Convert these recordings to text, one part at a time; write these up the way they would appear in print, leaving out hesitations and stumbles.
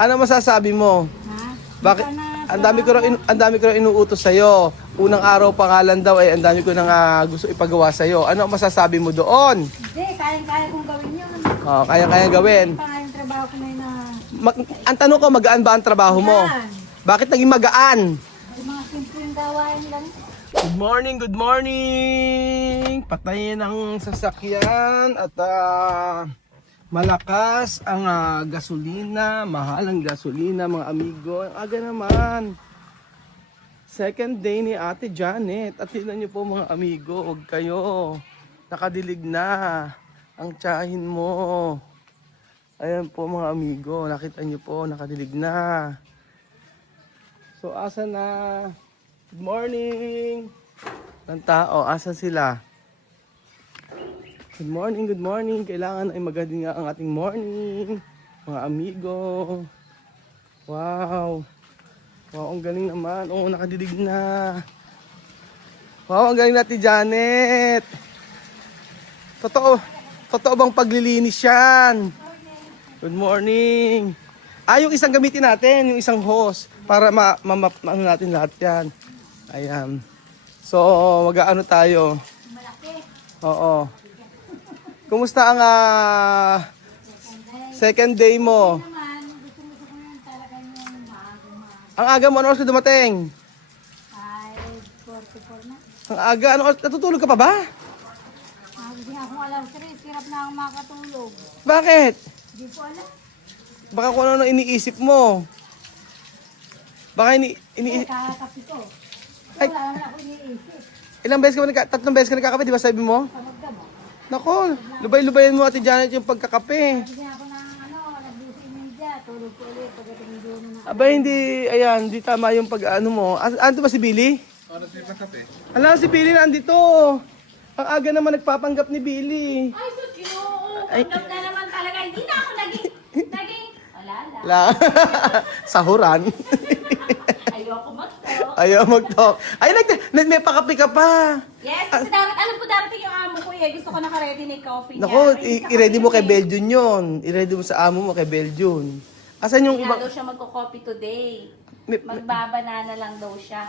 Ano masasabi mo? Ha? Bakit? Ang dami ko raw inuutos sa'yo. Unang araw pangalan daw ay ang dami ko nang gusto ipagawa sa'yo. Ano ang masasabi mo doon? Hindi, kayang-kaya kong gawin yun. Oh, kaya gawin. Pa nga yung trabaho ko na yun na... Ang tanong ko, magaan ba ang trabaho mo? Yan. Bakit naging magaan? Yung mga simpleng gawain lang. Good morning, good morning! Patayin ang sasakyan at malakas ang gasolina, mahal ang gasolina mga amigo. Ang aga naman. Second day ni Ate Janet. At tignan niyo po mga amigo, huwag kayo. Nakadilig na ang tiyahin mo. Ayan po mga amigo, nakita niyo po, nakadilig na. So asa na? Good morning! Ng tao, asan sila? Good morning, good morning. Kailangan ay magandang nga ang ating morning. Mga amigo. Wow. Wow, ang galing naman. Oo, nakadidig na. Wow, ang galing natin, Janet. Totoo bang paglilinis yan? Good morning. Yung isang gamitin natin, yung isang hose. Para ano natin lahat yan. Ayan. So, mag-aano tayo? Malaki. Oo. Kumusta ang second day mo? Naman, gusto ko yun talaga yung maaga-maaga. Ang aga mo, ano oras ka dumating? 5:44 na. Ang aga, ano oras? Natutulog ka pa ba? Hindi akong alam, sir. Hirap na akong makatulog. Bakit? Hindi ko alam. Baka kung ano iniisip mo. Baka Kakakapi ko. Ay. Wala naman ako iniisip. ilang beses ka tatlong beses ka nagkakape, di ba sabi mo? Sa magdamo. Nako, lubay-lubayan mo Ate Janet yung pagkakape. Bigyan ako ng nag-busy media. Tulog ko ulit pagdating doon na. Aba, hindi tama yung pag-ano mo. Ando ba si Billy? Oh, nagpipakape. Ala, si Billy na andito. Ang aga naman nagpapanggap ni Billy. Ay, sus, ginoo. Ay. Tanggap na naman talaga. Hindi na ako naging, wala. La, sahuran. Ayoko mag-talk. Ayaw mag-talk. Ay, may pakape ka pa. Yes, kasi alam po darating yung amo ko eh. Gusto ko naka-ready na yung coffee niya. Nako, i-ready mo kay Belgium yun. I-ready mo sa amo mo kay Belgium. Asan yung Hindi ibang... daw siya magko-coffee today. May- Magbabanana lang daw siya.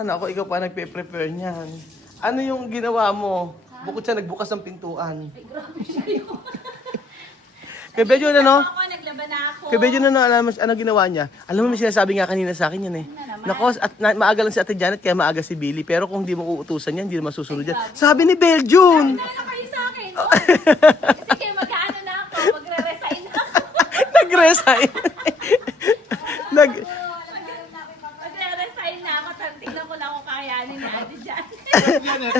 nako, ikaw pa nagpe-prepare niyan. Ano yung ginawa mo? Bukod sa nagbukas ng pintuan. Ay, grabe siya yun. Kay Belgium, ano? Ako, naglaban na ako. Kay Belgium, alam mo, ano ginawa niya? Alam mo, may sinasabi nga kanina sa akin yan eh. Nako, maaga lang si Ate Janet, kaya maaga si Billy. Pero kung hindi mo uutusan yan, hindi na masusunod yan. Sabi ni Belgium! Nala kayo sa akin. Sige, mag-ano na ako. Magre-resign na ako. Nag-resign. Magre-resign na ako. Tingnan ko lang kung kakayanin ni Ate Jan. Janet,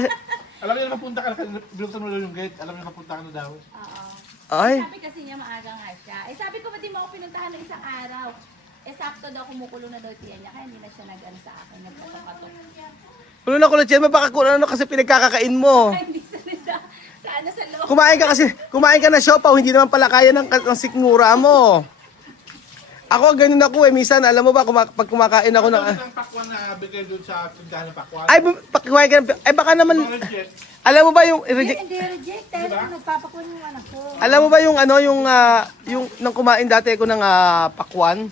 alam niyo na mapunta ka na, binuksan mo lang yung gate, alam niyo na mapunta ka na daw. Oo. Ay, Sabi kasi niya maaga nga siya. Eh sabi ko, ba't di mo ako pinuntahan ng isang araw? Eh sakto daw kumukulo na daw tiyan niya. Kaya hindi na siya nag-ano sa akin. Nagpapatok. puno na kulat yan, baka kung ano kasi pinagkakakain mo. Kaya hindi sa ano sa loob. Kumain ka na siopaw, hindi naman pala kaya ng sikmura mo. Ako, ganun ako eh. Minsan, alam mo ba, pag kumakain ako ng... Ano ang pakwan na bigay doon sa tindahan ng pakwan? Kumain ka ng... Ay, baka naman... Mga reject. Alam mo ba yung... Hindi reject. Dahil nagpapakon yung anak ko. Alam mo ba yung ano, yung nang kumain dati ako ng pakwan?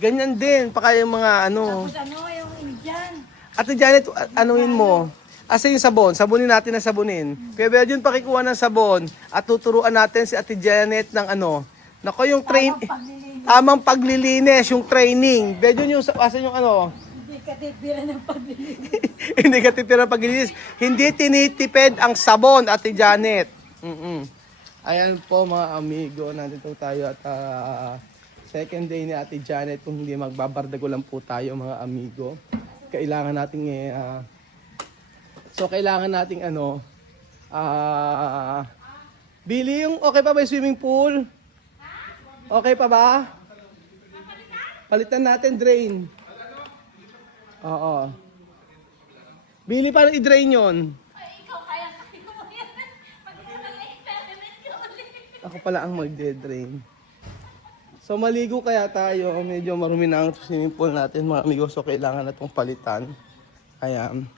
Ganyan din, baka yung mga ano... Tapos ano, yung Indian. Ate Janet, anuin mo. Asa yung sabon? Sabunin natin na sabunin. Kaya ba yun pakikuha ng sabon at tuturuan natin si Ate Janet ng ano. Nako yung tamang paglilinis, yung training. Ba yun yung asa yung ano. Hindi ka titira ng paglilinis. Hindi ka titira ng paglilinis. Hindi tinitipid ang sabon, Ate Janet. Ayan po mga amigo, nandito tayo at second day ni Ate Janet. Kung hindi magbabardago lang po tayo mga amigo. Kailangan nating kailangan nating ano Billy, yung okay pa ba yung swimming pool? Okay pa ba? Palitan natin drain. Oo. Billy, paano i-drain yun? Ay, ikaw kaya mo yan. Mag-experiment ka ulit. Ako pala ang magde-drain. So maligo kaya tayo. Medyo marumi na ang swimming pool natin mga amigo. So kailangan na itong palitan. Ayan.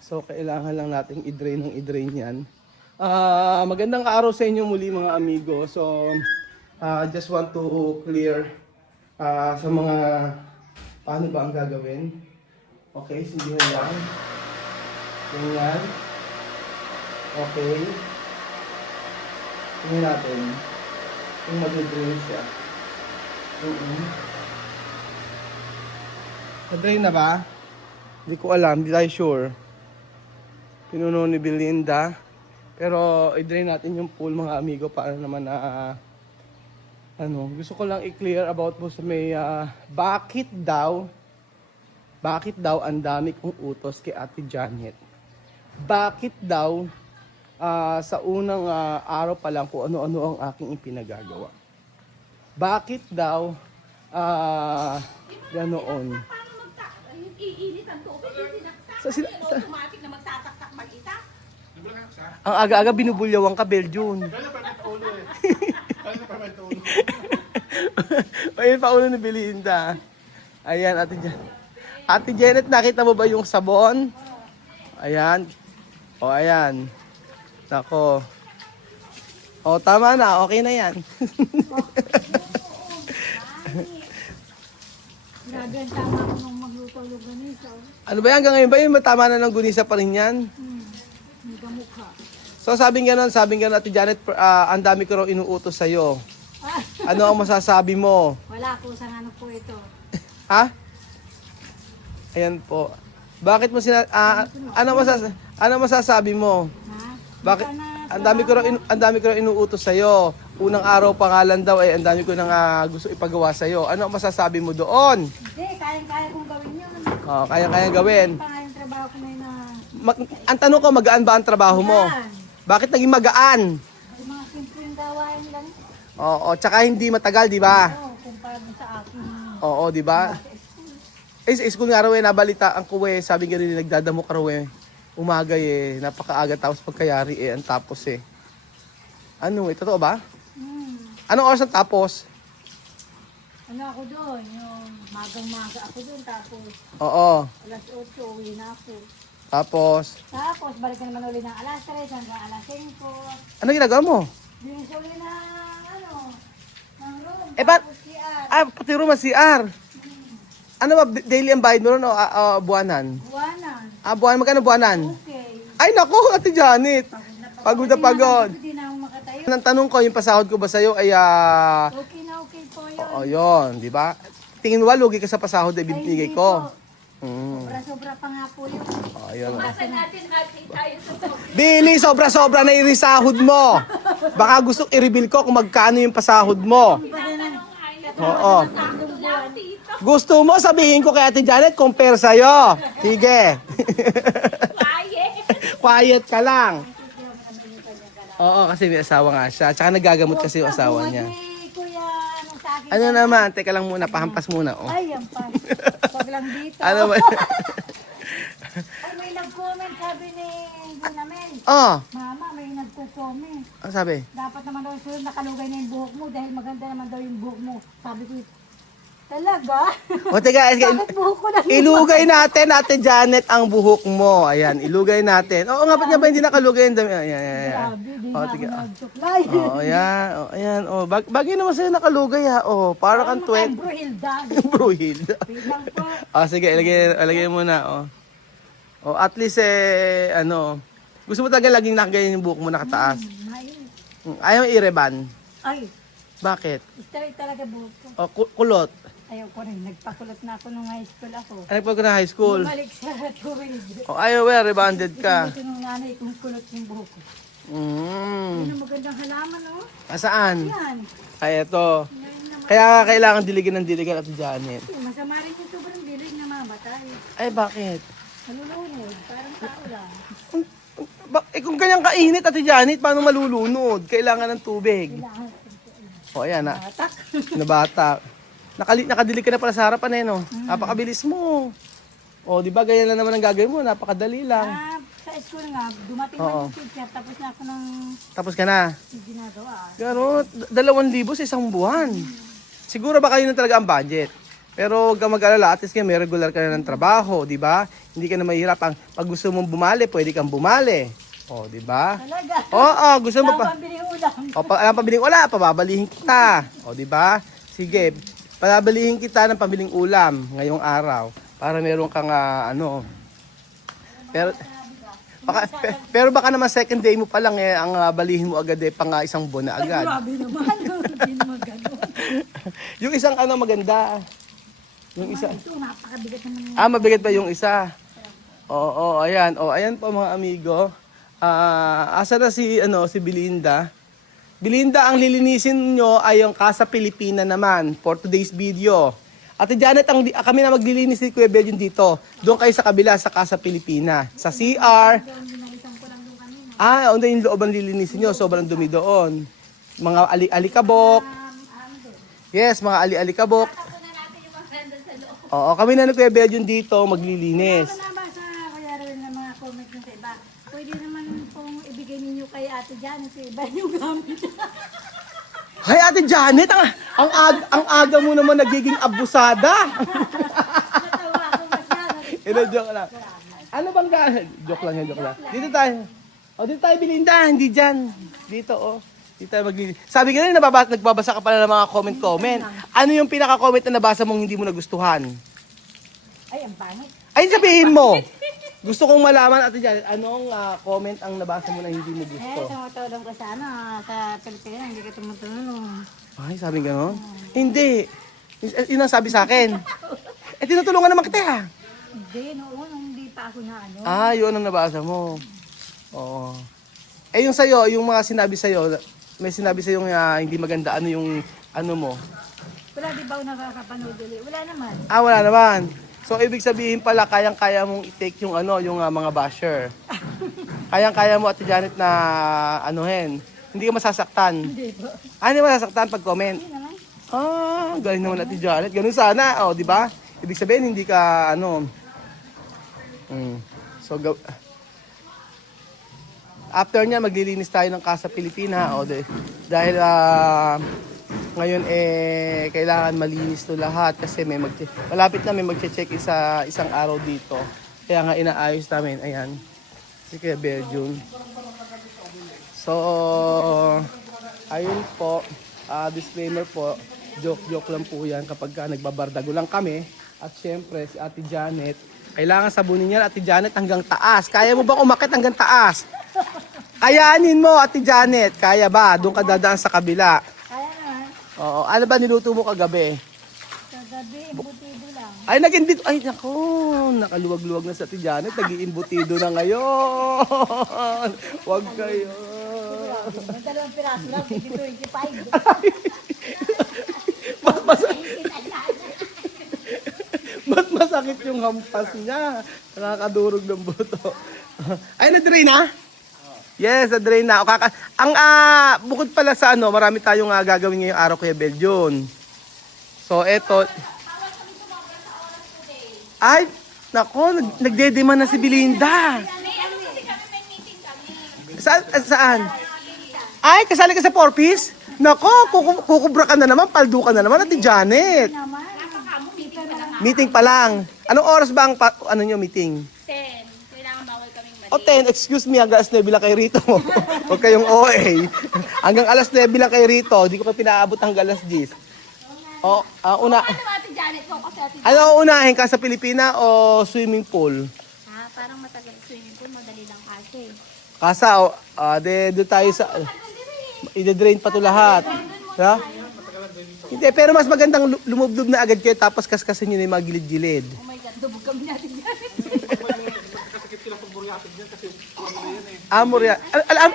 So kailangan lang natin i-drain yan. Magandang araw sa inyo muli mga amigo. So just want to clear Sa mga, paano ba ang gagawin? Okay, sindihan lang. Ganyan. Okay. Tingnan natin. Kung mag-drain siya. Na-drain na ba? Hindi ko alam, hindi tayo sure. Pinuno ni Belinda. Pero i-drain natin yung pool mga amigo para naman na gusto ko lang i-clear about po sa may bakit daw ang dami kong utos kay Ate Janet. Bakit daw sa unang araw pa lang kung ano-ano ang aking ipinagagawa. Bakit daw ganoon. Iinit ang tubig, sinaksak. Automatic na magsasaksak mag-isa. Ang aga-aga binubulyawan ka, Beljun. Kaya pa may ulo eh. Kaya pa may ulo. Ayun pa ulo ni Belinda. Ayan, Ate Janet. Ate Janet, nakita mo ba yung sabon? Ayan. O, ayan. Nako. O, tama na. Okay na yan. Grabe, ang tama ko nung magluto yung ganito. Ano ba yan? Hanggang ngayon ba yun? Tama na ng gunisa pa rin yan? May kamukha. So, sabing ganon, Ate Janet, ang dami ko raw inuutos sa'yo. Ano ang masasabi mo? Wala ko sa ano po ito. Ha? Ayan po. Bakit mo ano masasabi mo? Ha? Bakit ang dami ko raw inuutos sa iyo. Unang araw pangalan daw ang dami ko nang gusto ipagawa sa iyo. Ano ang masasabi mo doon? Hindi, kayang-kaya kong gawin yun. Oh, kaya gawin. Pa nga yung trabaho ko na yun na... Ang tanong ko, magaan ba ang trabaho mo? Yan. Bakit naging magaan? Yung mga simpleng gawain lang. Oo, tsaka hindi matagal, di ba? Oo, kumpara mo sa akin. Oo, di ba? Sa school nga raw nabalita ang kuwe, sabi nga rin nagdadamo ka raw umaga napakaaga tapos pagkayari ang tapos Ano totoo ba? Anong oras ang tapos? Ano ako doon, yung magang-maga ako doon, tapos Oo. alas 8 uwi na ako. Tapos, Tapos balik na naman ulit ng alas 3 hanggang alas 5. ano ginagawa mo? Dinis ulit na ng room. Ba't? Tapos siya, Pati room at CR. Ano ba, daily ang bayad mo ron o buwanan? buwanan. Buwanan, magkano buwanan? Okay. Ay naku, Ate Janet. Pagod na pagod. Hindi na ako makatayo. Ang tanong ko, yung pasahod ko ba sa'yo ay Okay na okay po yun. oo, yun, di ba? Tingin mo ba, lugi ka sa pasahod na ibinigay Ay, ko? hindi po. Sobra-sobra pa nga po yun. Oh, yun. Basta natin tayo sa sobrang. Bili, sobra-sobra na irisahod mo. Baka gusto i-reveal ko kung magkano yung pasahod mo. Tinatanong nga yun. Oo. Sakto lang dito. Gusto mo sabihin ko kay Ate Janet, compare sa'yo. Sige. Quiet. Quiet ka lang. Oo, kasi may asawa nga siya. Tsaka nagagamot kasi yung asawa niya. Ni Kuya, ano sa akin? Ano naman? Teka lang muna, pahampas muna. Oh. Ay, yan pa. Pag lang dito. Ano ba? Ay, may nag-comment sabi ni Gunamen. Oh, Mama, may nagko-comment. ano sabi? Dapat naman daw sa'yo nakalugay na yung buhok mo dahil maganda naman daw yung buhok mo. Sabi ko, talaga? O teka, Bakit buhok ko na? ilugay natin, Ate Janet, ang buhok mo. Ayan, ilugay natin. Oo nga, ba't nga ba hindi nakalugay yung dami? Ayan, ayan, ayan. Grabe, di Oh, na tige. ako nag-supply. Oh, ayan. Oh, ayan. Oh, bagay naman sa'yo nakalugay ha. Oh, para kang Ay, 20. Bruhilda. Bruhil. Bilang po. Sige, ilagay mo na. Oh. Oh, at least gusto mo talaga laging nakaganyan yung buhok mo nakataas. Mainit. Ayaw i-reban. Ay, Bakit? straight talaga buhok ko. Oh, kulot. Ayaw ko rin. Nagpakulot na ako nung high school ako. Ano pag na high school? Bumalik sa tuwid. Oh, ayaw rebanded ka. Ito nung nanay kung kulot yung buhok ko. Mm. Yun ang magandang halaman, oh. Saan? Yan. Ay, ito. Ngayon naman. Kaya kailangan diligan ng diligan at Janet. Masama rin yung sobrang bilig na mamatay. Ay, bakit? Malulunod. Parang tao lang. Kung kanyang kainit, Ate Janet, paano malulunod? Kailangan ng tubig. Kailangan. O, ayan na. Atak. Nabata. Nakadilig ka na pala sa harapan no? Napakabilis mo. O, di ba, ganyan lang naman ang gagawin mo. Napakadali lang. Sa school nga, dumating Oo. man yung teacher, tapos na ako ng Tapos ka na. ginagawa. Gano'n, 2,000 sa isang buwan. Siguro baka yun na talaga ang budget. Pero huwag kang mag-alala, at least may regular ka na ng trabaho, di ba? Hindi ka na mahirap. Pag gusto mong bumali, pwede kang bumali. O, di ba? Talaga. Oo, gusto mo Wala pa. pang biling ulam. O, alam pabiling wala, pababalihin kita. O, di ba? Sige. Palabalihin kita ng pamiling ulam ngayong araw para meron kang pero pero baka naman second day mo pa lang ang balihin mo agad pang isang buwan na agad. Grabe naman. Hindi naman ganun. Yung isang maganda. Yung isa. Ito, napakabigat naman. Mabigat ba yung isa? Oo, ayan. Ayan po mga amigo. Asa na si Belinda? Belinda, ang lilinisin nyo ay yung Casa Pilipina naman for today's video. Ate Janet, kami na maglilinis ni Kuya Belgium dito. Doon kayo sa kabila sa Casa Pilipina. Sa CR. Onda yung loob ang lilinisin nyo. Sobrang dumi doon. Mga alikabok. Yes, mga alikabok. Tapos na natin yung mga ganda sa loob. Oo, kami na ni Kuya Belgium dito maglilinis. Nabasa kaya rin ng mga comment nyo sa iba. Pwede naman pong ibigay ninyo kay Ate Janet sa iba yung gamit. Hay Ate Janet, ang aga mo naman nagiging abusada. Natawa ako masyado. Joke lang. Ano bang joke lang yan, joke lang. Dito tayo. Dito tayo, Belinda, hindi dyan. Dito, Dito tayo maglilinis. Sabi ka rin, nagbabasa ka pala ng mga comment. Ano yung pinaka-comment na nabasa mong hindi mo nagustuhan? Ay, ang pangit. Ay, sabihin mo. Gusto kong malaman, Ate Janet, anong comment ang nabasa mo na hindi mo gusto? Tumutulong ka sa sa Pilipinas, hindi ka tumutulong. Ay, sabi gano'n? Hindi. Yun ang sabi sa akin. Tinutulungan naman kita. Hindi, noon, hindi pa ako na Yun ang nabasa mo. Oo. Yung sa'yo, yung mga sinabi sa'yo, may sinabi sa'yo hindi maganda, ano yung, mo? Wala, di ba ako nakakapanood ulit? Wala naman. Wala naman. So, ibig sabihin pala, kayang-kaya mong i-take yung yung mga basher. Kayang-kaya mo, Ate Janet, na hindi ka masasaktan. Hindi po. Hindi masasaktan pag comment. Hindi naman. Galing naman Ate Janet. Ganun sana, di ba? Ibig sabihin, hindi ka, So, after niya, maglilinis tayo ng Casa Pilipina. Dahil, ngayon kailangan malinis to lahat kasi malapit na may magche-check isang araw dito. Kaya nga inaayos namin. Ayan. Si Kuya Belgium. So, ayun po. Disclaimer po. Joke lang po yan kapag nagbabardago lang kami. At syempre, si Ate Janet. Kailangan sabunin yan, Ate Janet, hanggang taas. Kaya mo ba umakit hanggang taas? Kayanin mo, Ate Janet. Kaya ba? Doon ka dadaan sa kabila. Kaya naman. Oo. Ano ba niluto mo kagabi? Kagabi, embutido lang. Ay, nag-imbit. Ay, nako. Nakaluwag-luwag na sa Ate Janet. Nag-iimbutido na ngayon. Huwag kayo. May 2 piraso lang, 25. Ba't masakit yung hampas niya? Nakakadurog ng buto. Ay, na-drain na? Yes, na-drain na. Bukod pala sa marami tayong gagawin ngayong araw, Kuya Belgium. So, eto. Ay, nako, nagdedemand na si Belinda. Saan? Ay, kasali ka sa 4-piece? Nako, kukubra ka na naman, paldo ka na naman, Ate Janet. Meeting pa lang. Anong oras ba ang meeting? 10. Kailangan bawal kaming mali. 10, excuse me, hanggang alas 9 lang kayo rito. Huwag kayong OA. Hanggang alas 9 lang kayo rito. Di ko pa pinaabot hanggang alas 10. Ano Ate Janet ko kasi Ate Janet? Ano unahin ka sa Pilipina o swimming pool? Parang matagal swimming pool, madali lang kasi. Kasa, doon tayo sa... I-drain pa to lahat. Ha? Hindi, pero mas magandang lumublob na agad kayo tapos kaskasin nyo na yung mga gilid-gilid. Oh my God, dubog kami natin Janet. Muriatic.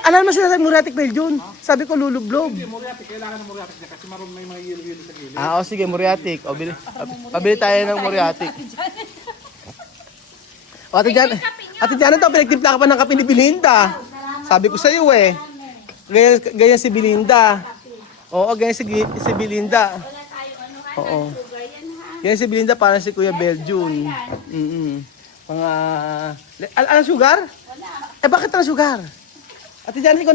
Alam mo sinasabi Muriatic Belgium? Sabi ko lulublob. Moriatic, kailangan ng Moriatic niya kasi maroon may mga yelo-yelo sa gilid. Sige, Muriatic. Pabili tayo ng Muriatic. Ate Janet, pinagtimpla ka pa ng kape ni Belinda. Sabi ko sa iyo ganyan si Belinda. Oo, ganyan si Belinda. Wala tayo Oo. sugar yan ha. Ganyan si Belinda para si Kuya Belgium. Mga... Anong sugar? Wala. Bakit ang sugar? Ate Janet, ikaw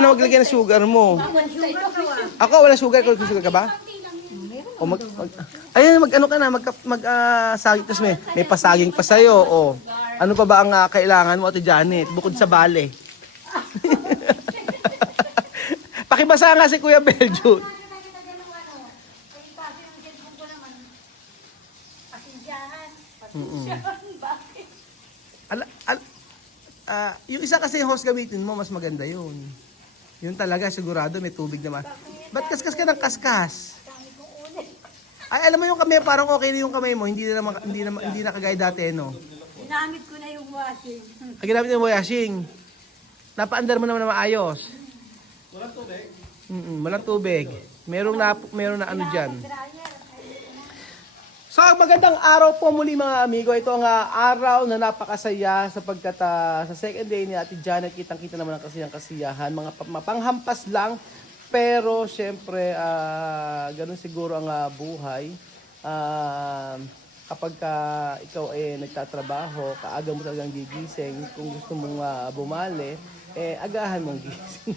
na maglagay ng sugar mo. Ako, wala sugar. Ikaw, sugar ka ba? O ayun, saging. Tapos may pasaging pa sa'yo. O, ano pa ba ang kailangan mo, Ate Janet? Bukod sa bale. Pakibasa nga si Kuya Belgium. pasensyahan. Pasensyahan, bakit? Yung isa kasi host gamitin mo, mas maganda yun. Yun talaga, sigurado may tubig naman. Ba't kaskas ka ng kaskas? Dami kong ulit. Ay, alam mo yung kamay, parang okay na yung kamay mo. Hindi na kagaya dati, no? Ginamit ko na yung washing. Ang ginamit mo washing. Napaandar mo naman na maayos. Walang tubig. Walang tubig. Merong na ano dyan. Dryer. So, magandang araw po muli mga amigo. Ito ang araw na napakasaya sapagkat sa second day ni Ate Janet, kitang-kita naman ang kasiyahan. Mga mapanghampas lang, pero syempre, ganun siguro ang buhay. Kapag ikaw nagtatrabaho, kaaga mo talagang gigising, kung gusto mong bumali, agahan mong gising.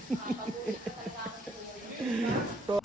So,